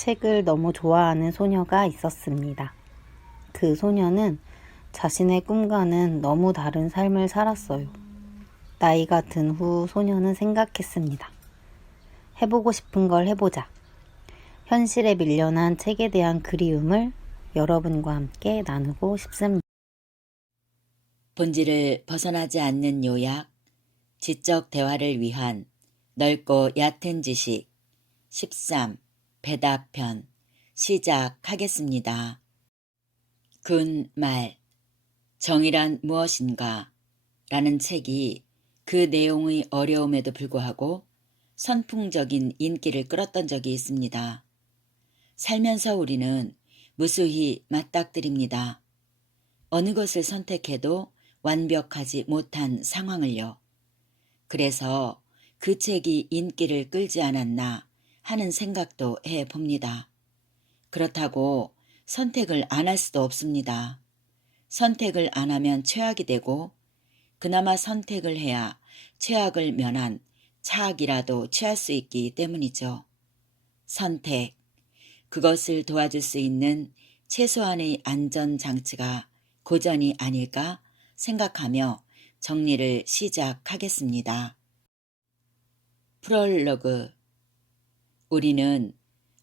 책을 너무 좋아하는 소녀가 있었습니다. 그 소녀는 자신의 꿈과는 너무 다른 삶을 살았어요. 나이가 든 후 소녀는 생각했습니다. 해보고 싶은 걸 해보자. 현실에 밀려난 책에 대한 그리움을 여러분과 함께 나누고 싶습니다. 본질을 벗어나지 않는 요약, 지적 대화를 위한 넓고 얕은 지식 13 배답편 시작하겠습니다. 군말 정의란 무엇인가? 라는 책이 그 내용의 어려움에도 불구하고 선풍적인 인기를 끌었던 적이 있습니다. 살면서 우리는 무수히 맞닥뜨립니다. 어느 것을 선택해도 완벽하지 못한 상황을요. 그래서 그 책이 인기를 끌지 않았나 하는 생각도 해봅니다. 그렇다고 선택을 안 할 수도 없습니다. 선택을 안 하면 최악이 되고 그나마 선택을 해야 최악을 면한 차악이라도 취할 수 있기 때문이죠. 선택, 그것을 도와줄 수 있는 최소한의 안전장치가 고전이 아닐까 생각하며 정리를 시작하겠습니다. 프롤로그 우리는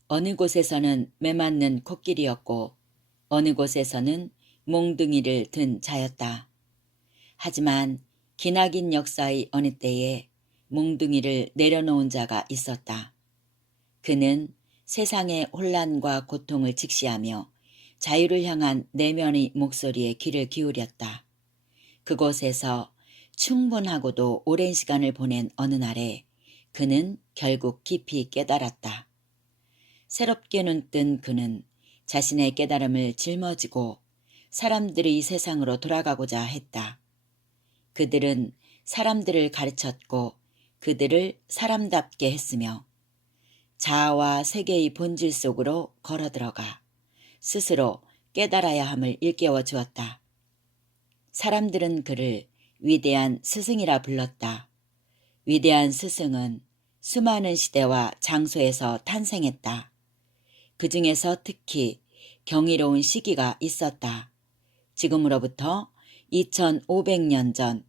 어느 곳에서는 매맞는 코끼리였고 어느 곳에서는 몽둥이를 든 자였다. 하지만 기나긴 역사의 어느 때에 몽둥이를 내려놓은 자가 있었다. 그는 세상의 혼란과 고통을 직시하며 자유를 향한 내면의 목소리에 귀를 기울였다. 그곳에서 충분하고도 오랜 시간을 보낸 어느 날에 그는 결국 깊이 깨달았다. 새롭게 눈뜬 그는 자신의 깨달음을 짊어지고 사람들의 세상으로 돌아가고자 했다. 그들은 사람들을 가르쳤고 그들을 사람답게 했으며 자아와 세계의 본질 속으로 걸어들어가 스스로 깨달아야 함을 일깨워 주었다. 사람들은 그를 위대한 스승이라 불렀다. 위대한 스승은 수많은 시대와 장소에서 탄생했다. 그 중에서 특히 경이로운 시기가 있었다. 지금으로부터 2500년 전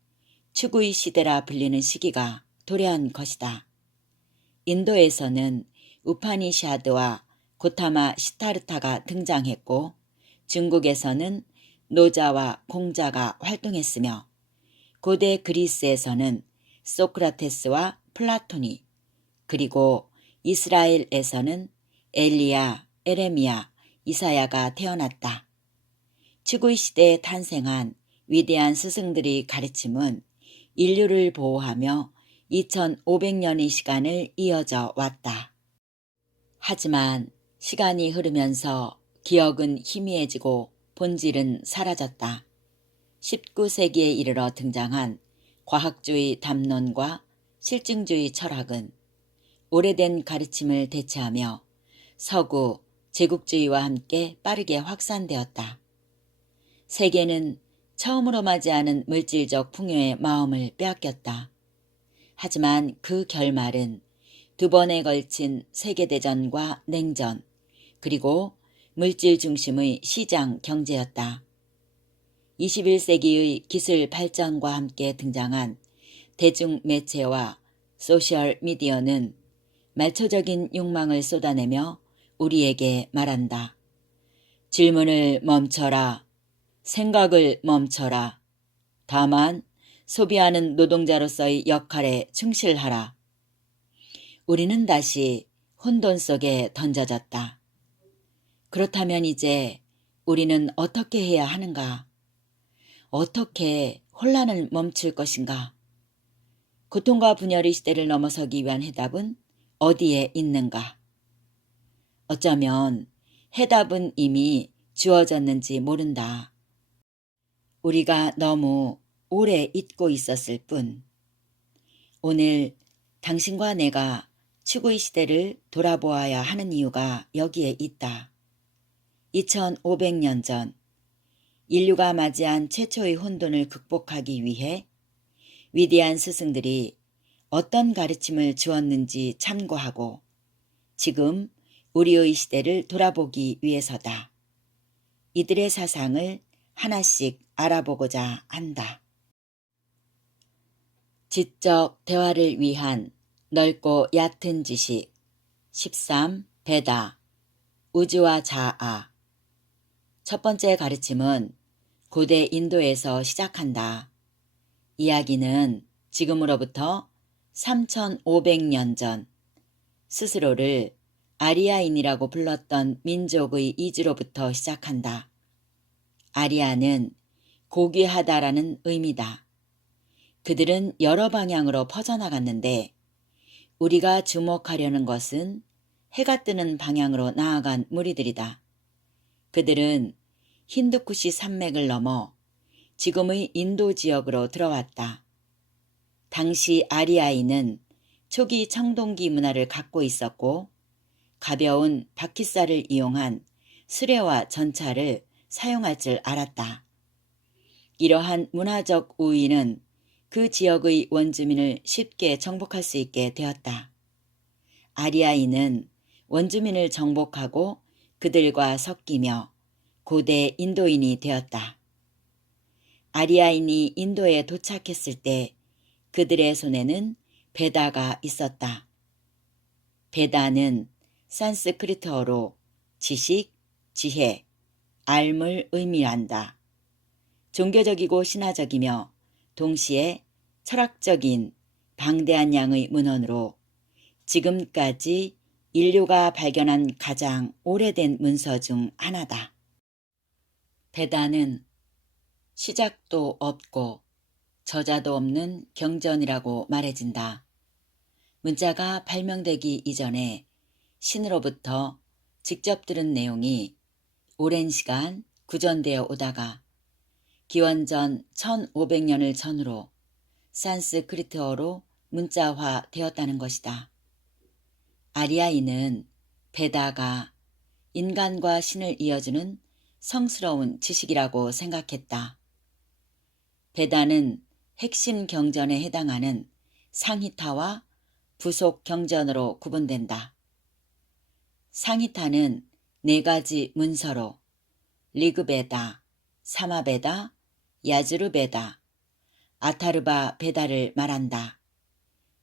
추구의 시대라 불리는 시기가 도래한 것이다. 인도에서는 우파니샤드와 고타마 시타르타가 등장했고 중국에서는 노자와 공자가 활동했으며 고대 그리스에서는 소크라테스와 플라톤이 그리고 이스라엘에서는 엘리야, 에레미야, 이사야가 태어났다. 추구의 시대에 탄생한 위대한 스승들의 가르침은 인류를 보호하며 2500년의 시간을 이어져 왔다. 하지만 시간이 흐르면서 기억은 희미해지고 본질은 사라졌다. 19세기에 이르러 등장한 과학주의 담론과 실증주의 철학은 오래된 가르침을 대체하며 서구 제국주의와 함께 빠르게 확산되었다. 세계는 처음으로 맞이하는 물질적 풍요의 마음을 빼앗겼다. 하지만 그 결말은 두 번에 걸친 세계대전과 냉전, 그리고 물질 중심의 시장 경제였다. 21세기의 기술 발전과 함께 등장한 대중매체와 소셜미디어는 말초적인 욕망을 쏟아내며 우리에게 말한다. 질문을 멈춰라. 생각을 멈춰라. 다만 소비하는 노동자로서의 역할에 충실하라. 우리는 다시 혼돈 속에 던져졌다. 그렇다면 이제 우리는 어떻게 해야 하는가? 어떻게 혼란을 멈출 것인가? 고통과 분열의 시대를 넘어서기 위한 해답은 어디에 있는가? 어쩌면 해답은 이미 주어졌는지 모른다. 우리가 너무 오래 잊고 있었을 뿐. 오늘 당신과 내가 추구의 시대를 돌아보아야 하는 이유가 여기에 있다. 2500년 전 인류가 맞이한 최초의 혼돈을 극복하기 위해 위대한 스승들이 어떤 가르침을 주었는지 참고하고 지금 우리의 시대를 돌아보기 위해서다. 이들의 사상을 하나씩 알아보고자 한다. 지적 대화를 위한 넓고 얕은 지식 13. 베다 우주와 자아. 첫 번째 가르침은 고대 인도에서 시작한다. 이야기는 지금으로부터 3500년 전 스스로를 아리아인이라고 불렀던 민족의 이주로부터 시작한다. 아리아는 고귀하다라는 의미다. 그들은 여러 방향으로 퍼져나갔는데 우리가 주목하려는 것은 해가 뜨는 방향으로 나아간 무리들이다. 그들은 힌두쿠시 산맥을 넘어 지금의 인도 지역으로 들어왔다. 당시 아리아인은 초기 청동기 문화를 갖고 있었고 가벼운 바퀴살을 이용한 수레와 전차를 사용할 줄 알았다. 이러한 문화적 우위는 그 지역의 원주민을 쉽게 정복할 수 있게 되었다. 아리아인은 원주민을 정복하고 그들과 섞이며 고대 인도인이 되었다. 아리아인이 인도에 도착했을 때 그들의 손에는 베다가 있었다. 베다는 산스크리트어로 지식, 지혜, 알물 의미한다. 종교적이고 신화적이며 동시에 철학적인 방대한 양의 문헌으로 지금까지 인류가 발견한 가장 오래된 문서 중 하나다. 베다는 시작도 없고 저자도 없는 경전이라고 말해진다. 문자가 발명되기 이전에 신으로부터 직접 들은 내용이 오랜 시간 구전되어 오다가 기원전 1500년을 전후로 산스크리트어로 문자화 되었다는 것이다. 아리아인은 베다가 인간과 신을 이어주는 성스러운 지식이라고 생각했다. 베다는 핵심 경전에 해당하는 상히타와 부속 경전으로 구분된다. 상히타는 4가지 문서로 리그베다, 사마베다, 야주르베다, 아타르바 베다를 말한다.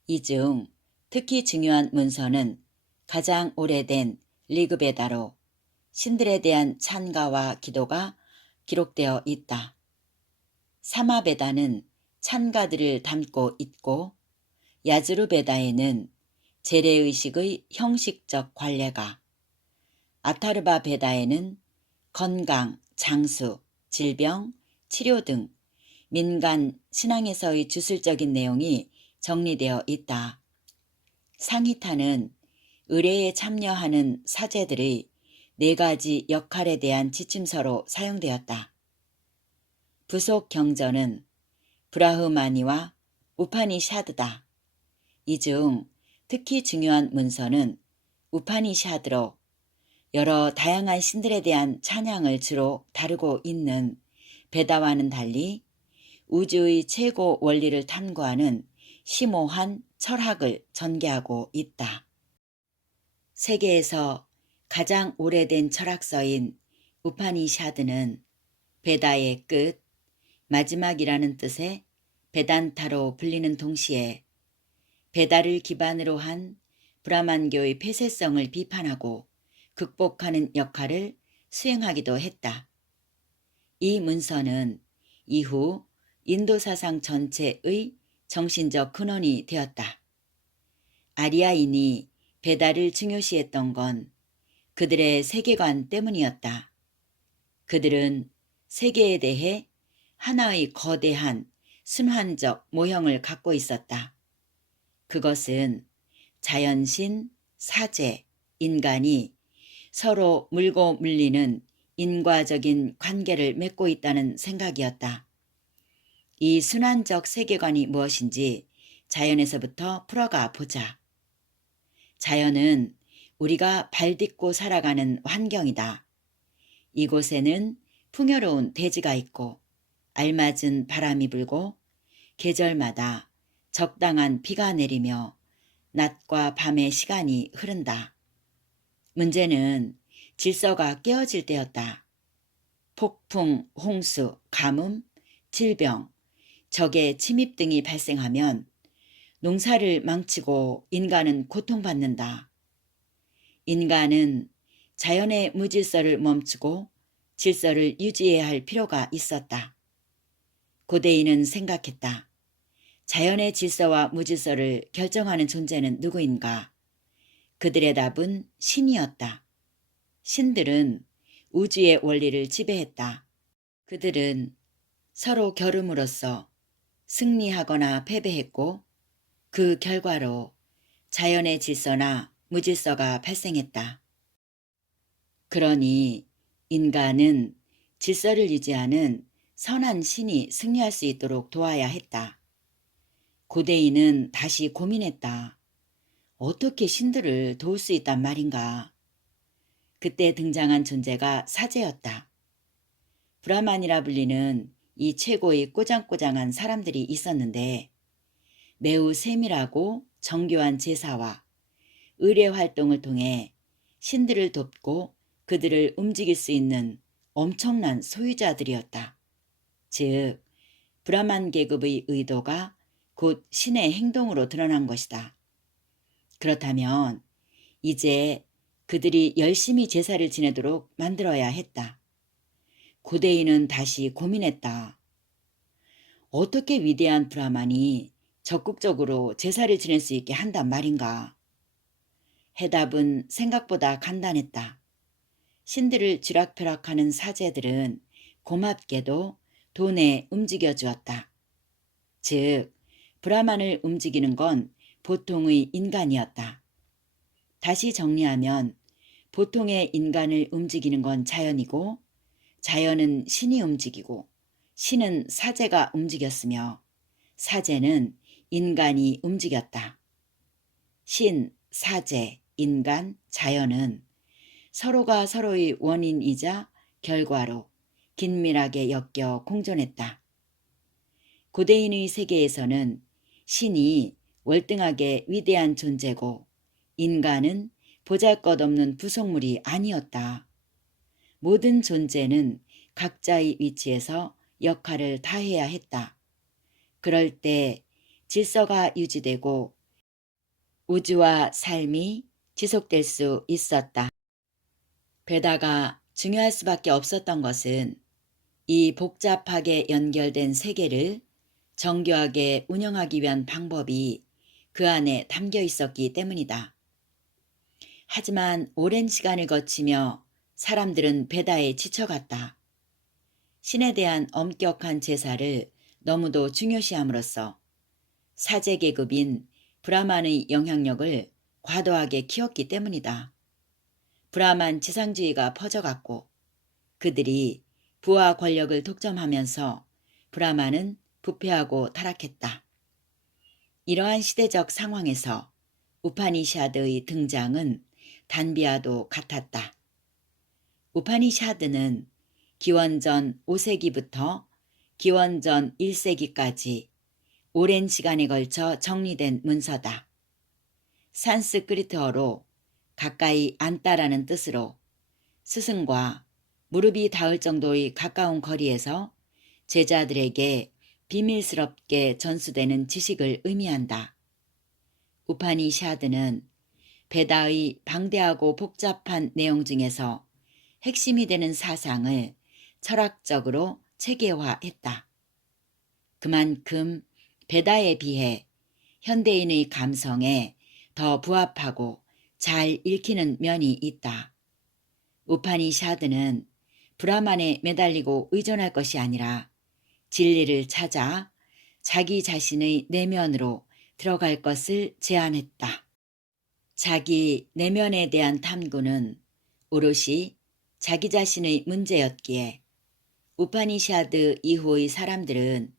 이 중 특히 중요한 문서는 가장 오래된 리그베다로 신들에 대한 찬가와 기도가 기록되어 있다. 사마베다는 찬가들을 담고 있고 야주르베다에는 재래의식의 형식적 관례가, 아타르바 베다에는 건강, 장수, 질병, 치료 등 민간 신앙에서의 주술적인 내용이 정리되어 있다. 상히타는 의례에 참여하는 사제들의 4가지 역할에 대한 지침서로 사용되었다. 부속 경전은 브라흐마니와 우파니샤드다. 이 중 특히 중요한 문서는 우파니샤드로 여러 다양한 신들에 대한 찬양을 주로 다루고 있는 베다와는 달리 우주의 최고 원리를 탐구하는 심오한 철학을 전개하고 있다. 세계에서 가장 오래된 철학서인 우파니샤드는 베다의 끝, 마지막이라는 뜻의 베단타로 불리는 동시에 베다를 기반으로 한 브라만교의 폐쇄성을 비판하고 극복하는 역할을 수행하기도 했다. 이 문서는 이후 인도 사상 전체의 정신적 근원이 되었다. 아리아인이 베다를 중요시했던 건 그들의 세계관 때문이었다. 그들은 세계에 대해 하나의 거대한 순환적 모형을 갖고 있었다. 그것은 자연신, 사제, 인간이 서로 물고 물리는 인과적인 관계를 맺고 있다는 생각이었다. 이 순환적 세계관이 무엇인지 자연에서부터 풀어가 보자. 자연은 우리가 발딛고 살아가는 환경이다. 이곳에는 풍요로운 대지가 있고 알맞은 바람이 불고 계절마다 적당한 비가 내리며 낮과 밤의 시간이 흐른다. 문제는 질서가 깨어질 때였다. 폭풍, 홍수, 가뭄, 질병, 적의 침입 등이 발생하면 농사를 망치고 인간은 고통받는다. 인간은 자연의 무질서를 멈추고 질서를 유지해야 할 필요가 있었다. 고대인은 생각했다. 자연의 질서와 무질서를 결정하는 존재는 누구인가? 그들의 답은 신이었다. 신들은 우주의 원리를 지배했다. 그들은 서로 겨룸으로써 승리하거나 패배했고 그 결과로 자연의 질서나 무질서가 발생했다. 그러니 인간은 질서를 유지하는 선한 신이 승리할 수 있도록 도와야 했다. 고대인은 다시 고민했다. 어떻게 신들을 도울 수 있단 말인가? 그때 등장한 존재가 사제였다. 브라만이라 불리는 이 최고의 꼬장꼬장한 사람들이 있었는데 매우 세밀하고 정교한 제사와 의례 활동을 통해 신들을 돕고 그들을 움직일 수 있는 엄청난 소유자들이었다. 즉, 브라만 계급의 의도가 곧 신의 행동으로 드러난 것이다. 그렇다면 이제 그들이 열심히 제사를 지내도록 만들어야 했다. 고대인은 다시 고민했다. 어떻게 위대한 브라만이 적극적으로 제사를 지낼 수 있게 한단 말인가? 해답은 생각보다 간단했다. 신들을 쥐락펴락하는 사제들은 고맙게도 돈에 움직여 주었다. 즉, 브라만을 움직이는 건 보통의 인간이었다. 다시 정리하면 보통의 인간을 움직이는 건 자연이고 자연은 신이 움직이고 신은 사제가 움직였으며 사제는 인간이 움직였다. 신, 사제, 인간, 자연은 서로가 서로의 원인이자 결과로 긴밀하게 엮여 공존했다. 고대인의 세계에서는 신이 월등하게 위대한 존재고 인간은 보잘것없는 부속물이 아니었다. 모든 존재는 각자의 위치에서 역할을 다해야 했다. 그럴 때 질서가 유지되고 우주와 삶이 지속될 수 있었다. 게다가 중요할 수밖에 없었던 것은 이 복잡하게 연결된 세계를 정교하게 운영하기 위한 방법이 그 안에 담겨 있었기 때문이다. 하지만 오랜 시간을 거치며 사람들은 베다에 지쳐갔다. 신에 대한 엄격한 제사를 너무도 중요시함으로써 사제 계급인 브라만의 영향력을 과도하게 키웠기 때문이다. 브라만 지상주의가 퍼져갔고 그들이 부와 권력을 독점하면서 브라만은 부패하고 타락했다. 이러한 시대적 상황에서 우파니샤드의 등장은 단비와도 같았다. 우파니샤드는 기원전 5세기부터 기원전 1세기까지 오랜 시간에 걸쳐 정리된 문서다. 산스크리트어로 가까이 앉다라는 뜻으로 스승과 무릎이 닿을 정도의 가까운 거리에서 제자들에게 비밀스럽게 전수되는 지식을 의미한다. 우파니샤드는 베다의 방대하고 복잡한 내용 중에서 핵심이 되는 사상을 철학적으로 체계화했다. 그만큼 베다에 비해 현대인의 감성에 더 부합하고 잘 읽히는 면이 있다. 우파니샤드는 브라만에 매달리고 의존할 것이 아니라 진리를 찾아 자기 자신의 내면으로 들어갈 것을 제안했다. 자기 내면에 대한 탐구는 오롯이 자기 자신의 문제였기에 우파니샤드 이후의 사람들은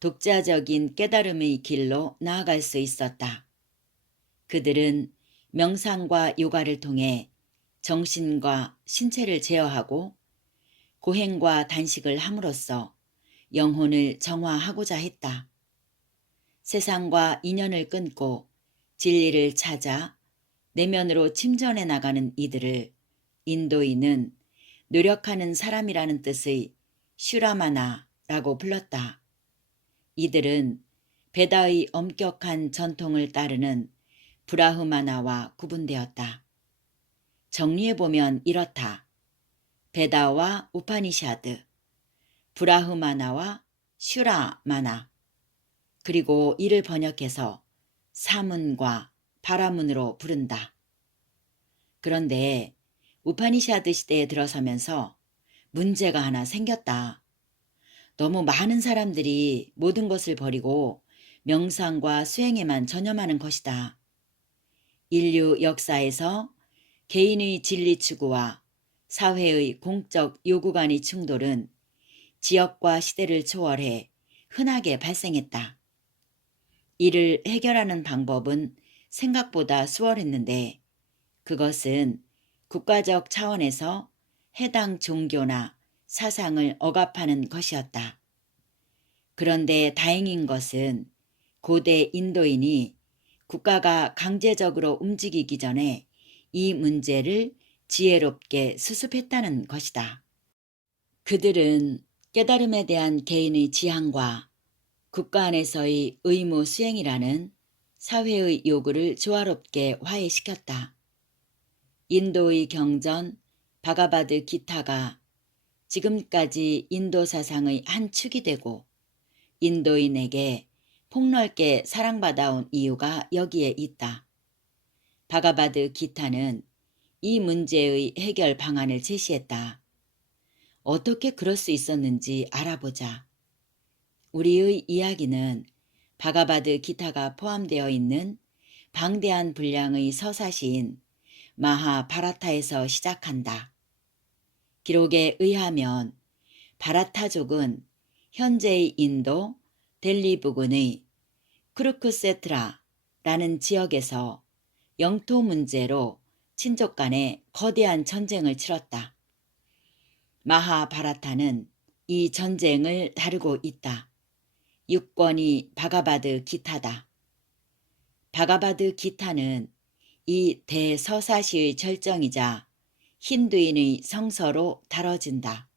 독자적인 깨달음의 길로 나아갈 수 있었다. 그들은 명상과 요가를 통해 정신과 신체를 제어하고 고행과 단식을 함으로써 영혼을 정화하고자 했다. 세상과 인연을 끊고 진리를 찾아 내면으로 침전해 나가는 이들을 인도인은 노력하는 사람이라는 뜻의 슈라마나라고 불렀다. 이들은 베다의 엄격한 전통을 따르는 브라흐마나와 구분되었다. 정리해보면 이렇다. 베다와 우파니샤드, 브라흐마나와 슈라마나, 그리고 이를 번역해서 사문과 바라문으로 부른다. 그런데 우파니샤드 시대에 들어서면서 문제가 하나 생겼다. 너무 많은 사람들이 모든 것을 버리고 명상과 수행에만 전념하는 것이다. 인류 역사에서 개인의 진리 추구와 사회의 공적 요구 간의 충돌은 지역과 시대를 초월해 흔하게 발생했다. 이를 해결하는 방법은 생각보다 수월했는데 그것은 국가적 차원에서 해당 종교나 사상을 억압하는 것이었다. 그런데 다행인 것은 고대 인도인이 국가가 강제적으로 움직이기 전에 이 문제를 지혜롭게 수습했다는 것이다. 그들은 깨달음에 대한 개인의 지향과 국가 안에서의 의무 수행이라는 사회의 요구를 조화롭게 화해시켰다. 인도의 경전 바가바드 기타가 지금까지 인도 사상의 한 축이 되고 인도인에게 폭넓게 사랑받아온 이유가 여기에 있다. 바가바드 기타는 이 문제의 해결 방안을 제시했다. 어떻게 그럴 수 있었는지 알아보자. 우리의 이야기는 바가바드 기타가 포함되어 있는 방대한 분량의 서사시인 마하바라타에서 시작한다. 기록에 의하면 바라타족은 현재의 인도 델리 부근의 쿠루크세트라라는 지역에서 영토 문제로 친족 간에 거대한 전쟁을 치렀다. 마하바라타는 이 전쟁을 다루고 있다. 6권이 바가바드 기타다. 바가바드 기타는 이 대서사시의 절정이자 힌두인의 성서로 다뤄진다.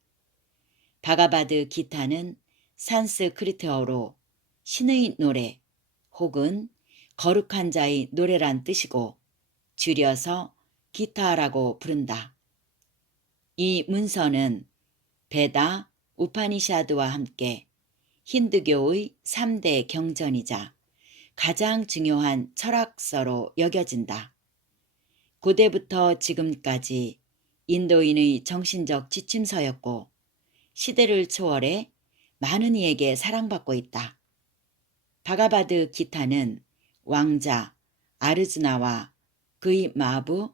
바가바드 기타는 산스크리트어로 신의 노래 혹은 거룩한 자의 노래란 뜻이고 줄여서 기타라고 부른다. 이 문서는 베다, 우파니샤드와 함께 힌두교의 3대 경전이자 가장 중요한 철학서로 여겨진다. 고대부터 지금까지 인도인의 정신적 지침서였고 시대를 초월해 많은 이에게 사랑받고 있다. 바가바드 기타는 왕자 아르주나와 그의 마부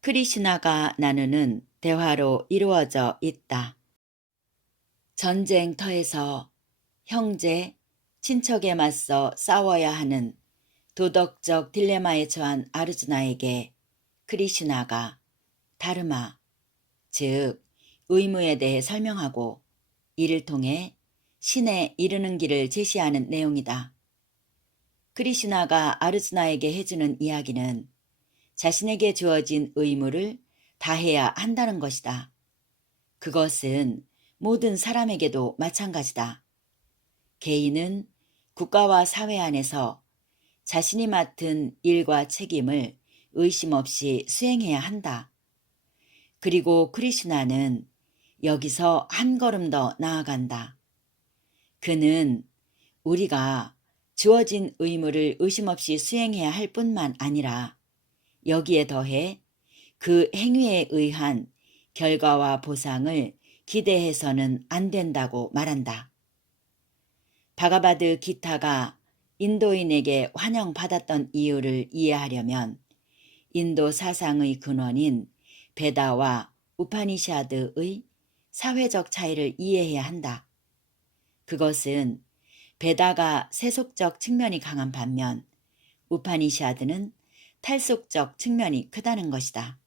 크리시나가 나누는 대화로 이루어져 있다. 전쟁터에서 형제, 친척에 맞서 싸워야 하는 도덕적 딜레마에 처한 아르주나에게 크리슈나가 다르마, 즉 의무에 대해 설명하고 이를 통해 신에 이르는 길을 제시하는 내용이다. 크리슈나가 아르주나에게 해주는 이야기는 자신에게 주어진 의무를 다해야 한다는 것이다. 그것은 모든 사람에게도 마찬가지다. 개인은 국가와 사회 안에서 자신이 맡은 일과 책임을 의심 없이 수행해야 한다. 그리고 크리슈나는 여기서 한 걸음 더 나아간다. 그는 우리가 주어진 의무를 의심 없이 수행해야 할 뿐만 아니라 여기에 더해 그 행위에 의한 결과와 보상을 기대해서는 안 된다고 말한다. 바가바드 기타가 인도인에게 환영받았던 이유를 이해하려면 인도 사상의 근원인 베다와 우파니샤드의 사회적 차이를 이해해야 한다. 그것은 베다가 세속적 측면이 강한 반면 우파니샤드는 탈속적 측면이 크다는 것이다.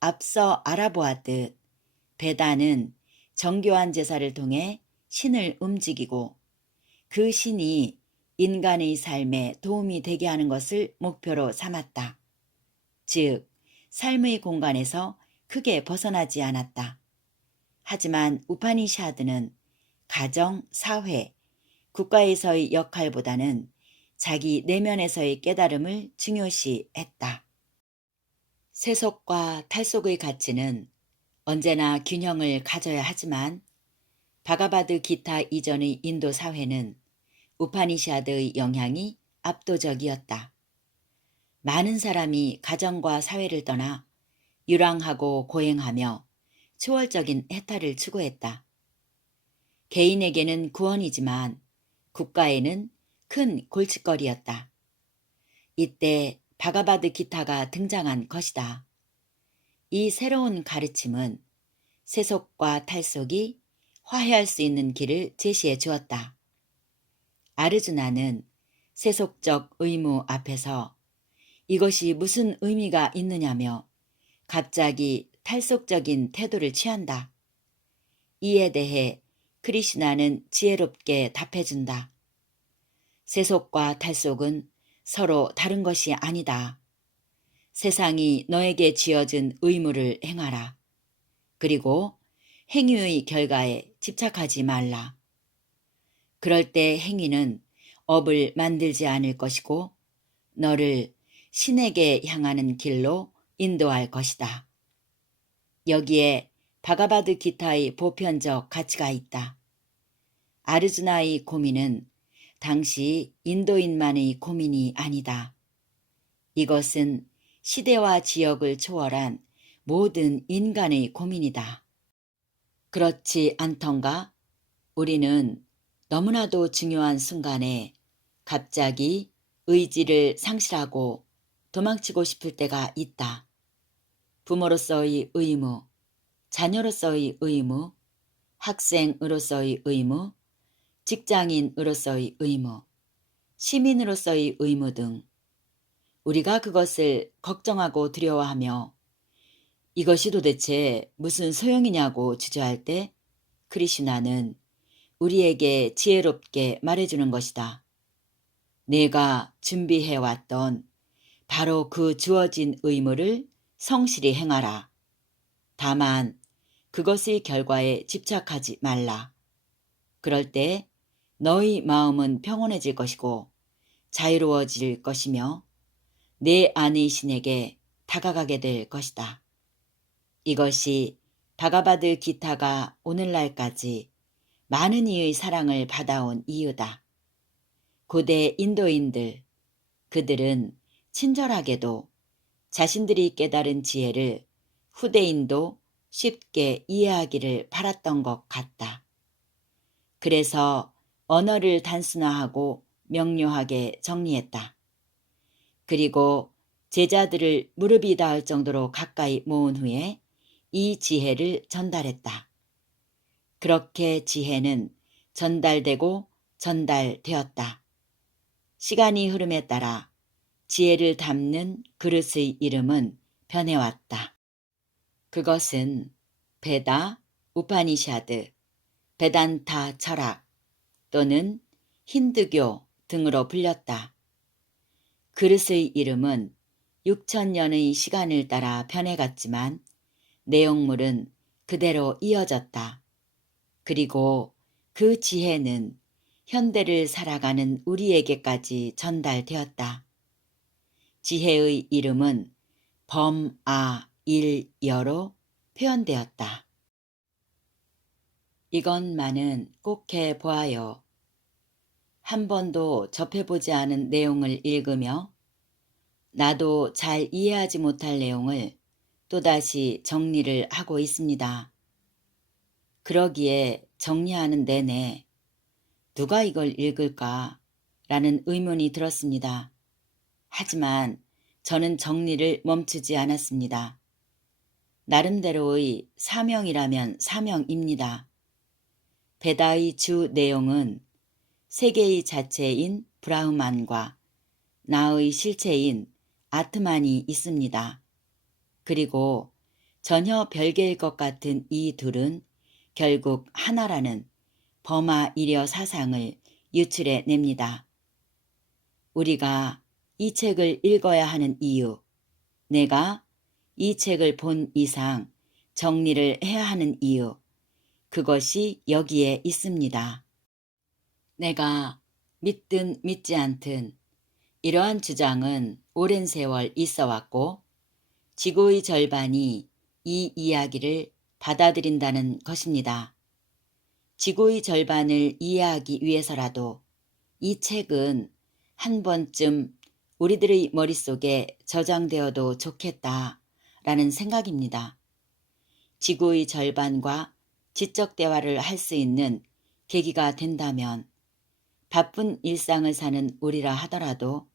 앞서 알아보았듯 베다는 정교한 제사를 통해 신을 움직이고 그 신이 인간의 삶에 도움이 되게 하는 것을 목표로 삼았다. 즉 삶의 공간에서 크게 벗어나지 않았다. 하지만 우파니샤드는 가정, 사회, 국가에서의 역할보다는 자기 내면에서의 깨달음을 중요시 했다. 세속과 탈속의 가치는 언제나 균형을 가져야 하지만 바가바드 기타 이전의 인도 사회는 우파니샤드의 영향이 압도적이었다. 많은 사람이 가정과 사회를 떠나 유랑하고 고행하며 초월적인 해탈을 추구했다. 개인에게는 구원이지만 국가에는 큰 골칫거리였다. 이때 바가바드 기타가 등장한 것이다. 이 새로운 가르침은 세속과 탈속이 화해할 수 있는 길을 제시해 주었다. 아르주나는 세속적 의무 앞에서 이것이 무슨 의미가 있느냐며 갑자기 탈속적인 태도를 취한다. 이에 대해 크리슈나는 지혜롭게 답해준다. 세속과 탈속은 서로 다른 것이 아니다. 세상이 너에게 지어준 의무를 행하라. 그리고 행위의 결과에 집착하지 말라. 그럴 때 행위는 업을 만들지 않을 것이고 너를 신에게 향하는 길로 인도할 것이다. 여기에 바가바드 기타의 보편적 가치가 있다. 아르주나의 고민은 당시 인도인만의 고민이 아니다. 이것은 시대와 지역을 초월한 모든 인간의 고민이다. 그렇지 않던가? 우리는 너무나도 중요한 순간에 갑자기 의지를 상실하고 도망치고 싶을 때가 있다. 부모로서의 의무, 자녀로서의 의무, 학생으로서의 의무, 직장인으로서의 의무, 시민으로서의 의무 등 우리가 그것을 걱정하고 두려워하며 이것이 도대체 무슨 소용이냐고 주저할 때 크리슈나는 우리에게 지혜롭게 말해주는 것이다. 내가 준비해왔던 바로 그 주어진 의무를 성실히 행하라. 다만 그것의 결과에 집착하지 말라. 그럴 때 너희 마음은 평온해질 것이고 자유로워질 것이며 내 안의 신에게 다가가게 될 것이다. 이것이 바가바드 기타가 오늘날까지 많은 이의 사랑을 받아온 이유다. 고대 인도인들, 그들은 친절하게도 자신들이 깨달은 지혜를 후대인도 쉽게 이해하기를 바랐던 것 같다. 그래서 언어를 단순화하고 명료하게 정리했다. 그리고 제자들을 무릎이 닿을 정도로 가까이 모은 후에 이 지혜를 전달했다. 그렇게 지혜는 전달되고 전달되었다. 시간이 흐름에 따라 지혜를 담는 그릇의 이름은 변해왔다. 그것은 베다, 우파니샤드, 베단타 철학 또는 힌두교 등으로 불렸다. 그릇의 이름은 6,000년의 시간을 따라 변해갔지만 내용물은 그대로 이어졌다. 그리고 그 지혜는 현대를 살아가는 우리에게까지 전달되었다. 지혜의 이름은 범아일여로 표현되었다. 이것만은 꼭 해보아요. 한 번도 접해보지 않은 내용을 읽으며 나도 잘 이해하지 못할 내용을 또다시 정리를 하고 있습니다. 그러기에 정리하는 내내 누가 이걸 읽을까? 라는 의문이 들었습니다. 하지만 저는 정리를 멈추지 않았습니다. 나름대로의 사명이라면 사명입니다. 베다의 주 내용은 세계의 자체인 브라흐만과 나의 실체인 아트만이 있습니다. 그리고 전혀 별개일 것 같은 이 둘은 결국 하나라는 범아일여 사상을 유출해 냅니다. 우리가 이 책을 읽어야 하는 이유, 내가 이 책을 본 이상 정리를 해야 하는 이유, 그것이 여기에 있습니다. 내가 믿든 믿지 않든 이러한 주장은 오랜 세월 있어 왔고 지구의 절반이 이 이야기를 받아들인다는 것입니다. 지구의 절반을 이해하기 위해서라도 이 책은 한 번쯤 우리들의 머릿속에 저장되어도 좋겠다라는 생각입니다. 지구의 절반과 지적 대화를 할 수 있는 계기가 된다면 바쁜 일상을 사는 우리라 하더라도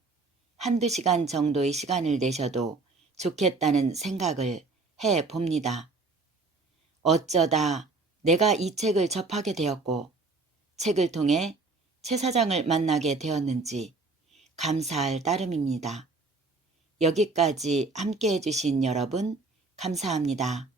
한두 시간 정도의 시간을 내셔도 좋겠다는 생각을 해 봅니다. 어쩌다 내가 이 책을 접하게 되었고 책을 통해 최 사장을 만나게 되었는지 감사할 따름입니다. 여기까지 함께 해주신 여러분 감사합니다.